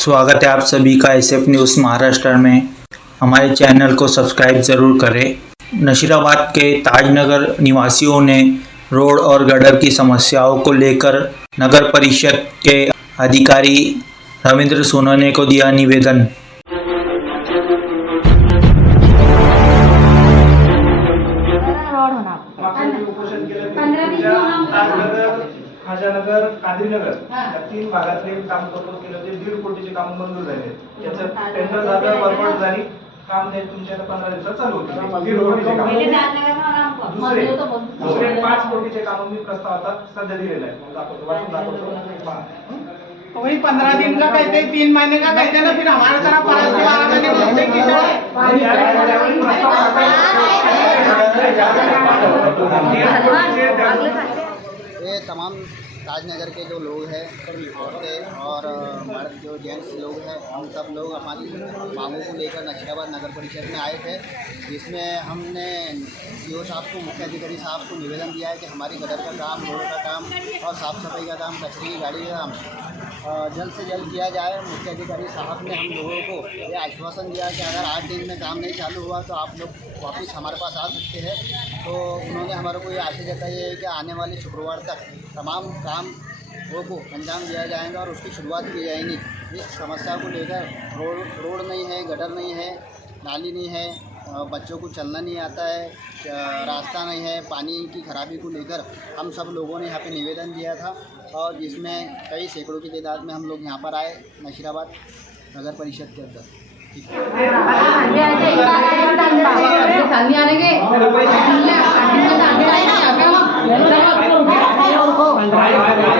स्वागत है आप सभी का एस एफ़ न्यूज़ महाराष्ट्र में। हमारे चैनल को सब्सक्राइब ज़रूर करें। नशीराबाद के ताजनगर निवासियों ने रोड और गडर की समस्याओं को लेकर नगर परिषद के अधिकारी रविंद्र सोनवने को दिया निवेदन। पंधरा खाजानगर कादिरनगर हा. या तीन भागातले काम करून केलं ते दीड कोटीचे काम मंजूर झाले याचं हा. टेंडर झालं वरपड झाली काम नाही तुमच्या आता पंधरा दिवसात चालू होतं दीड कोटीचे काम. दुसरे तो. दुसरे पाच कोटीचे काम मी प्रस्ताव आता सध्या दिलेला आहे दाखवतो वाचून दाखवतो. वही पंद्रह दिन का कहते हैं तीन महीने का कहते हैं ना फिर हमारे तरफ पाँच से बारह महीने बोलते हैं कि सर, आणि या- तमाम ताजनगर के जो लोग हैं औरतें और मर्द जो जेंट्स लोग हैं, हम सब लोग हमारी मांगों को लेकर नशीराबाद नगर परिषद में आए थे। जिसमें हमने सी साहब को, मुख्य अधिकारी साहब को निवेदन दिया है कि हमारी गदर का काम, रोड का काम और साफ़ सफ़ाई का काम, कचरे की गाड़ी का काम जल्द से जल्द किया जाए। मुख्य अधिकारी साहब ने हम लोगों को ये आश्वासन दिया कि अगर आठ दिन में काम नहीं चालू हुआ तो आप लोग वापस हमारे पास आ सकते हैं। तो उन्होंने हमारे को ये आशा जताई है कि आने वाले शुक्रवार तक तमाम काम को अंजाम दिया जाएगा और उसकी शुरुआत की जाएगी। इस समस्या को लेकर रोड रोड नहीं है, गटर नहीं है, नाली नहीं है। बच्चों को चलना नहीं आता है अ, रास्ता नहीं है पानी की खराबी को लेकर हम सब लोगों ने यहाँ पे निवेदन दिया था और जिसमें कई सैकड़ों की तादाद में हम लोग यहाँ पर आए नशीराबाद नगर परिषद के अंदर ठीक है आंधे आते एक बार आए तो आंधे आते. सामने आने के. आंधे आते आए ना, अबे मग.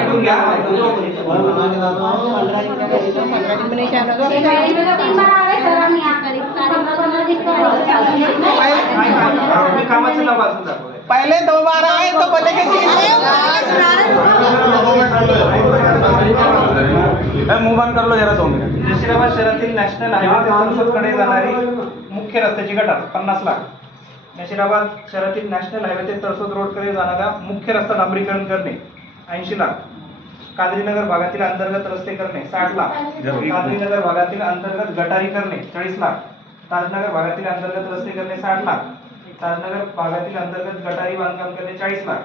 ऐकून घ्या. तीन बार आए सर आम्ही आता. तारीख पंधरा दिन का मी कामाचं नाव वाचून. पहले दो बार आए तो बोले कि तीन नशिराबाद शहरातील नॅशनल हायवे जाणारी मुख्य रस्त्याची गटार पन्नास लाख. नशिराबाद शहरातील नॅशनल हायवे ते तळसोद रोडकडे जाणारा मुख्य रस्ता डांबरीकरण करणे ऐंशी लाख. कादरीनगर भागातील अंतर्गत रस्ते करणे साठ लाख. कादरीनगर भागातील अंतर्गत गटारी करणे चाळीस लाख. ताजनगर भागातील अंतर्गत रस्ते करणे साठ लाख. ताजनगर भागातील अंतर्गत गटारी बांधकाम करणे चाळीस लाख.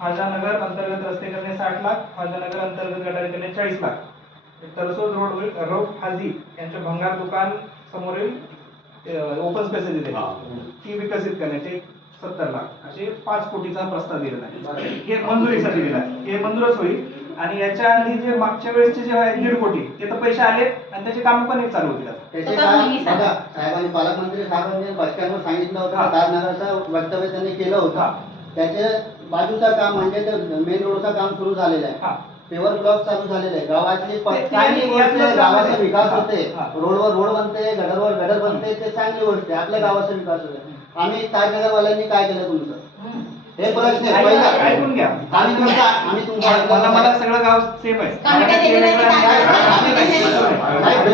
खाजानगर अंतर्गत रस्ते करणे साठ लाख. खाजानगर अंतर्गत गटारी करणे चाळीस लाख. तरसोद रोड रौफ हाजी यांच्या भंगार दुकान समोरील ओपन स्पेसेस इथे ती विकसित करण्याचे सत्तर लाख. असे पाच कोटीचा प्रस्ताव दिलेला आहे. हे मंजुरीसाठी दिला आहे. हे मंजूरच होईल. आणि याच्या आधी जे मागच्या वेळेसचे जे आहे दीड कोटी ते तर पैसे आले आणि त्याचे काम पण एक चालू होतील आता. त्याचे बघा साहेबांनी पालकमंत्री साहेबांनी बसस्टँडवर सांगितलं होतं हा. ताजनगरचं वक्तव्य त्यांनी केलं हा. होतं त्याचे बाजूचं काम म्हणजे ते मेन रोडचं काम सुरू झालेलं आहे. हा. पेवर ब्लॉक चालू झालेले आहे गावातली प- ते- ते चांगली गोष्ट यातलंच आहे काम गावाचा. विकास हा, होते. हा. रोडवर रोड बनते गटरवर गटर बनते ते चांगली गोष्ट आहे. आपल्या गावाचा विकास होते. आम्ही ताजनगरवाल्यांनी काय केलं तुमचं? हे प्रश्न आहे ऐकून- पहिला ऐकून घ्या. आम्ही तुमचा आम्ही तुमचा मला मला सगळं गाव सेम आहे. कमिट्या दिलेल्या आहेत की काय?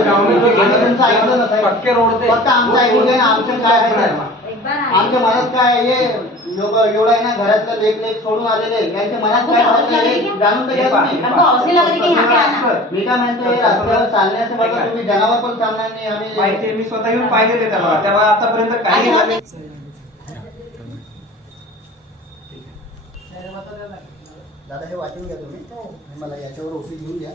आम्ही तुमचं ऐकलं ना साहेब? फक्त आमचं ऐकून घ्या ना आमचं काय आहे. आमच्या मनात काय आहे हे लोक एवढं आहे ना घरातलं लेख लेख सोडून आलेले यांच्या मनात काय हे जाणून तर. मी काय म्हणतो हे रस्त्यावर चालण्याचं बघा तुम्ही जनावर पण चालणार नाही माहिती आम्ही आहे, मी स्वतः येऊन पाहिलेले त्याला. तेव्हा आतापर्यंत काही झाले दादा हे वाचून घ्या तुम्ही. आणि मला याच्यावर ओपी घेऊन घ्या.